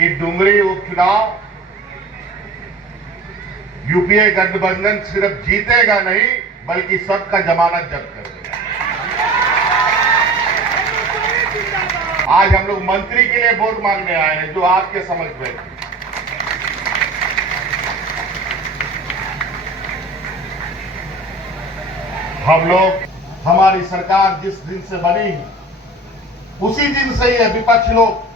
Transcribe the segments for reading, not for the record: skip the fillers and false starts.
कि डुमरी उपचुनाव यूपीए गठबंधन सिर्फ जीतेगा नहीं बल्कि सबका जमानत जब्त करेगा। आज हम लोग मंत्री के लिए वोट मांगने आए हैं जो आपके समझ में। हम लोग, हमारी सरकार जिस दिन से बनी उसी दिन से ही विपक्ष लोग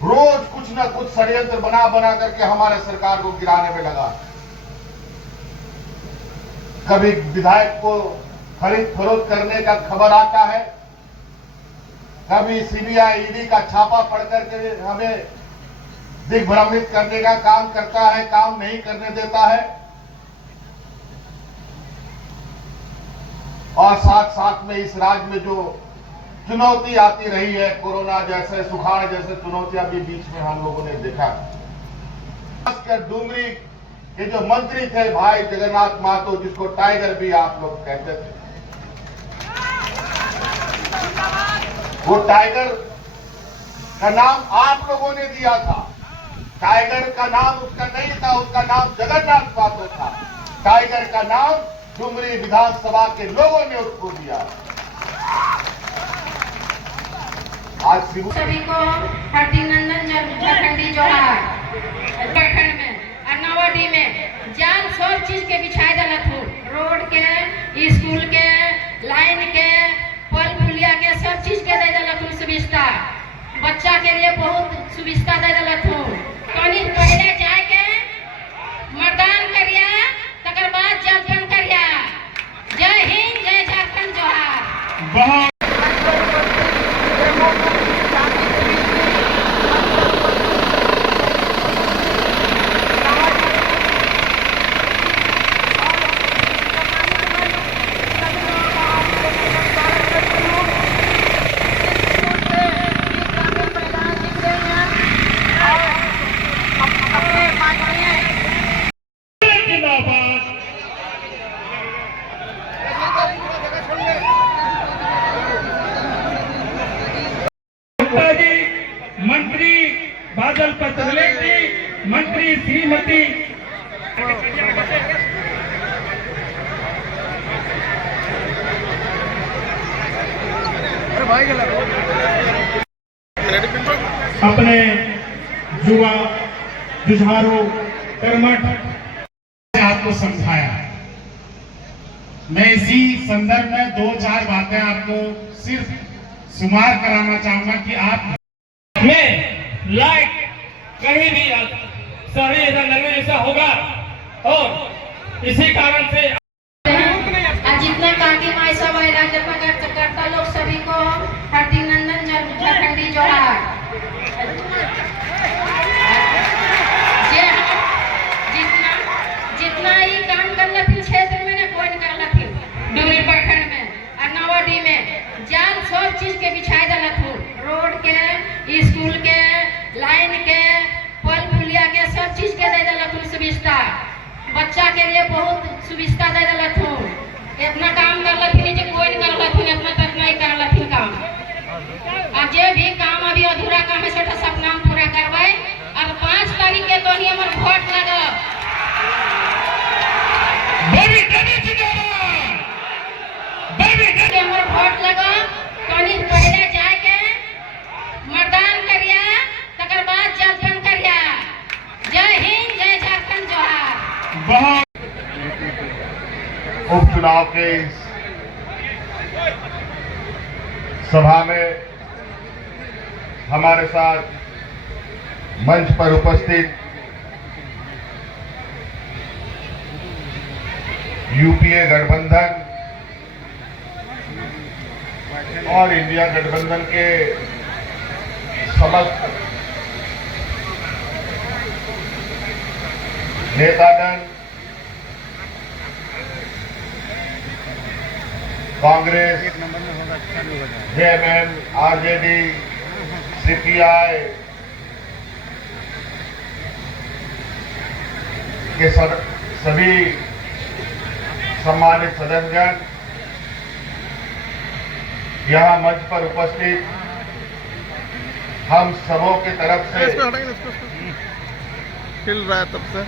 रोज कुछ न कुछ षड्यंत्र बना बना करके हमारे सरकार को गिराने में लगा। कभी विधायक को खरीद फरोख्त करने का खबर आता है, कभी सीबीआई ईडी का छापा पड़ करके हमें दिग्भ्रमित करने का काम करता है, काम नहीं करने देता है। और साथ साथ में इस राज्य में जो चुनौती आती रही है, कोरोना जैसे, सुखाड़ जैसे चुनौतियां भी बीच में हम लोगों ने देखा। खासकर डुमरी के जो मंत्री थे भाई जगन्नाथ महतो, जिसको टाइगर भी आप लोग कहते थे, वो टाइगर का नाम आप लोगों ने दिया था। टाइगर का नाम उसका नहीं था, उसका नाम जगन्नाथ महतो था। टाइगर का नाम डुमरी विधानसभा के लोगों ने उसको दिया। आज सभी को हार्दिक नंदन झारखंडी जोहार। उत्तराखंड में अर्नावाडी में जान सब चीज के बिछाए दलत हूँ, रोड के, स्कूल के, लाइन के, पल पुलिया के, सब चीज के दे दलत हूँ सुविधा। बच्चा के लिए बहुत सुविधा दे दलत हूँ। कहीं पहले जाके मतदान करिया, तकर बाद जलपन करिया। जय हिंद, जय झारखंड, जोहार। मंत्री बादल पत्रलेख जी, मंत्री श्रीमती अपने युवा जुझारू कर्मठ आपको समझाया। मैं इसी संदर्भ में 2-4 बातें आपको सिर्फ शुमार कराना चाहूंगा कि आप में लाइट कहीं भी शहरी नगरी जैसा होगा, और इसी कारण से जितना काकी माई सब करता लोग सभी को हार्दिक नंदन झारखंडी जोहार। जितना ही काम कर लथिन क्षेत्र में न कोई कर लथिन, डुमरी प्रखंड में अर्नावाडी में जान सब चीज के बिछाए दलत हूँ, रोड के, स्कूल के, लाइन के, पल पुलिया के, सब चीज के दे दलत हूँ सुविधा। बच्चा के लिए बहुत सुविधा दे दलत हूँ। इतना काम कर लथिन जो कोई कर लथिन, इतना तक नहीं कर लथिन काम। और जो भी काम अभी अधूरा काम है छोटा सपना हम पूरा करवाए। अब 5 तारीख के तो नहीं हमारे वोट लगा। हमारे वोट लगा कहीं पहले जाके मतदान करिया, तकर बाद जलपन करिया। जय हिंद, जय झारखंड, जोहार। उपचुनाव के इस सभा में हमारे साथ मंच पर उपस्थित यूपीए गठबंधन और इंडिया गठबंधन के समस्त नेतागण, कांग्रेस, जेएमएम, आरजेडी, सीपीआई के सभी सम्मानित सदस्यगण, यहाँ मंच पर उपस्थित हम सबों की तरफ से हिल रहा है तब से।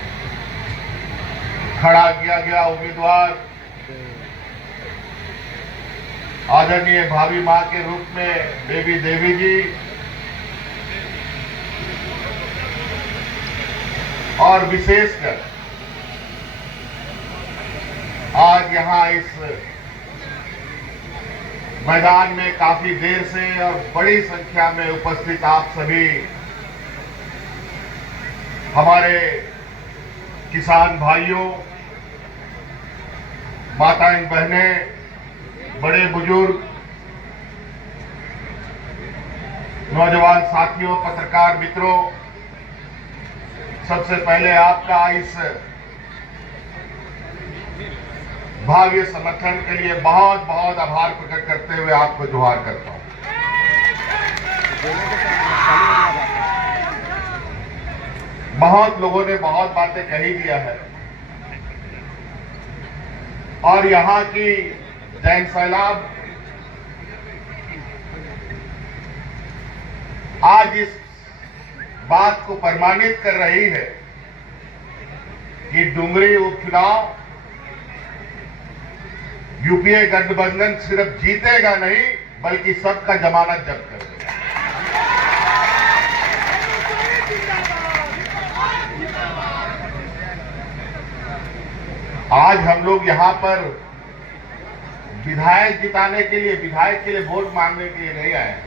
खड़ा किया गया उम्मीदवार आदरणीय भावी मां के रूप में बेबी देवी जी और विशेषकर आज यहां इस मैदान में काफी देर से और बड़ी संख्या में उपस्थित आप सभी हमारे किसान भाइयों, माताएं बहनें, बड़े बुजुर्ग, नौजवान साथियों, पत्रकार मित्रों, सबसे पहले आपका इस भाग्य समर्थन के लिए बहुत बहुत आभार प्रकट करते हुए आपको जोहार करता हूं। बहुत लोगों ने बहुत बातें कही दिया है और यहां की जैन सैलाब आज इस बात को प्रमाणित कर रही है कि डुमरी उपचुनाव यूपीए गठबंधन सिर्फ जीतेगा नहीं बल्कि सबका जमानत जब्त कर देगा। आज हम लोग यहां पर विधायक जिताने के लिए, विधायक के लिए वोट मांगने के लिए नहीं आए हैं।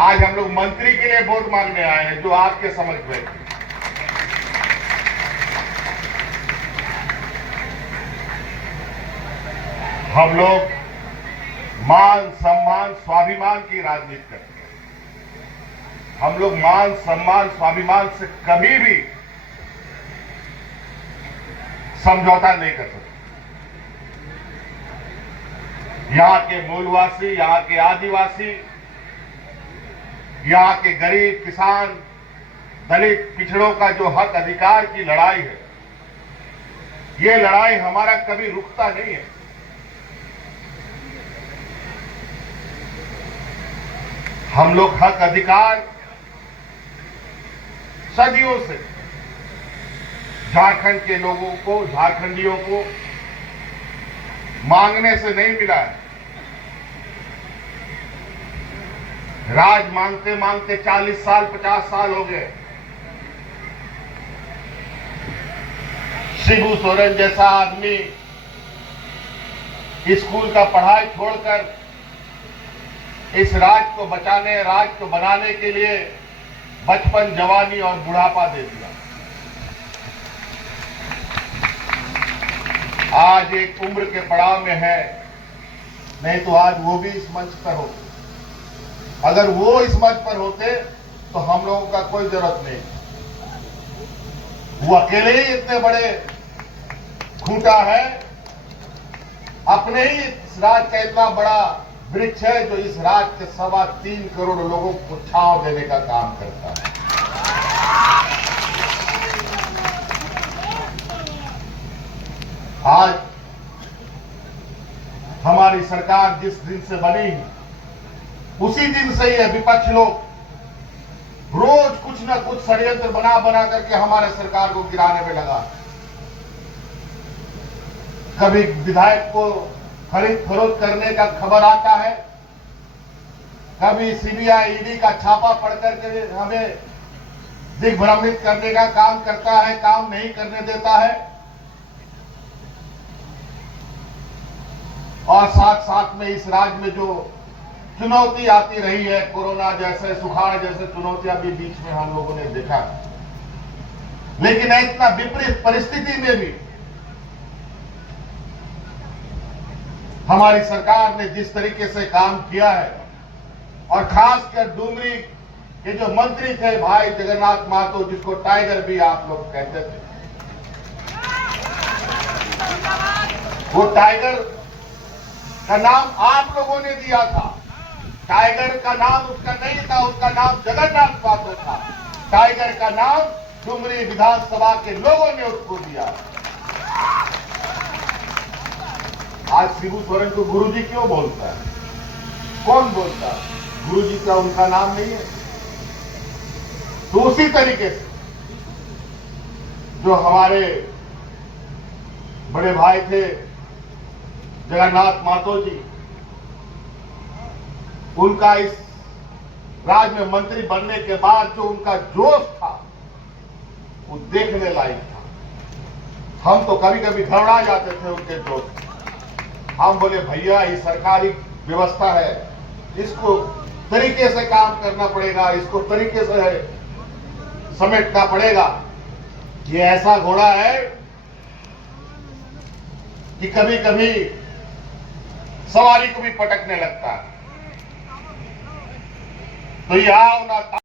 आज हम लोग मंत्री के लिए वोट मांगने आए हैं जो आपके समझ में। हम लोग मान सम्मान स्वाभिमान की राजनीति करते हैं। हम लोग मान सम्मान स्वाभिमान से कभी भी समझौता नहीं कर सकते। यहां के मूलवासी, यहां के आदिवासी, यहां के गरीब, किसान, दलित, पिछड़ों का जो हक अधिकार की लड़ाई है, ये लड़ाई हमारा कभी रुकता नहीं है। हम लोग हक अधिकार सदियों से झारखंड के लोगों को, झारखंडियों को मांगने से नहीं मिला है। राज मांगते मांगते 40 साल 50 साल हो गए। शिबू सोरेन जैसा आदमी स्कूल का पढ़ाई छोड़कर इस राज को बचाने, राज को बनाने के लिए बचपन, जवानी और बुढ़ापा दे दिया। आज एक उम्र के पड़ाव में है, नहीं तो आज वो भी इस मंच पर होते। अगर वो इस मंच पर होते तो हम लोगों का कोई जरूरत नहीं। वो अकेले ही इतने बड़े खूंटा है, अपने ही इस राज का इतना बड़ा वृक्ष है जो इस राज के 3.25 करोड़ लोगों को छांव देने का काम करता है। आज हमारी सरकार जिस दिन से बनी उसी दिन से ये विपक्ष लोग रोज कुछ न कुछ षड्यंत्र बना बना करके हमारे सरकार को गिराने में लगा। कभी विधायक को खरीद फरोख्त करने का खबर आता है, कभी सीबीआई ईडी का छापा पढ़ करके हमें दिग्भ्रमित करने का काम करता है, काम नहीं करने देता है। और साथ साथ में इस राज्य में जो चुनौती आती रही है, कोरोना जैसे, सुखाड़ जैसे चुनौतियां भी बीच में हम लोगों ने देखा। लेकिन इतना विपरीत परिस्थिति में भी हमारी सरकार ने जिस तरीके से काम किया है, और खासकर डुमरी के जो मंत्री थे भाई जगन्नाथ महतो, जिसको टाइगर भी आप लोग कहते थे, वो टाइगर का नाम आप लोगों ने दिया था। टाइगर का नाम उसका नहीं था, उसका नाम जगन्नाथ महतो था। टाइगर का नाम डुमरी विधानसभा के लोगों ने उसको दिया। आज शिबू सोरेन को गुरुजी क्यों बोलता है? कौन बोलता है? गुरुजी का उनका नाम नहीं है। तो उसी तरीके से जो हमारे बड़े भाई थे जगन्नाथ महतो जी, उनका इस राज्य में मंत्री बनने के बाद जो उनका जोश था वो देखने लायक था। हम तो कभी कभी घबरा जाते थे उनके जोश से। हम बोले भैया ये सरकारी व्यवस्था है, इसको तरीके से काम करना पड़ेगा, इसको तरीके से समेटना पड़ेगा। ये ऐसा घोड़ा है कि कभी कभी सवारी को भी पटकने लगता है। तो ये आओ ना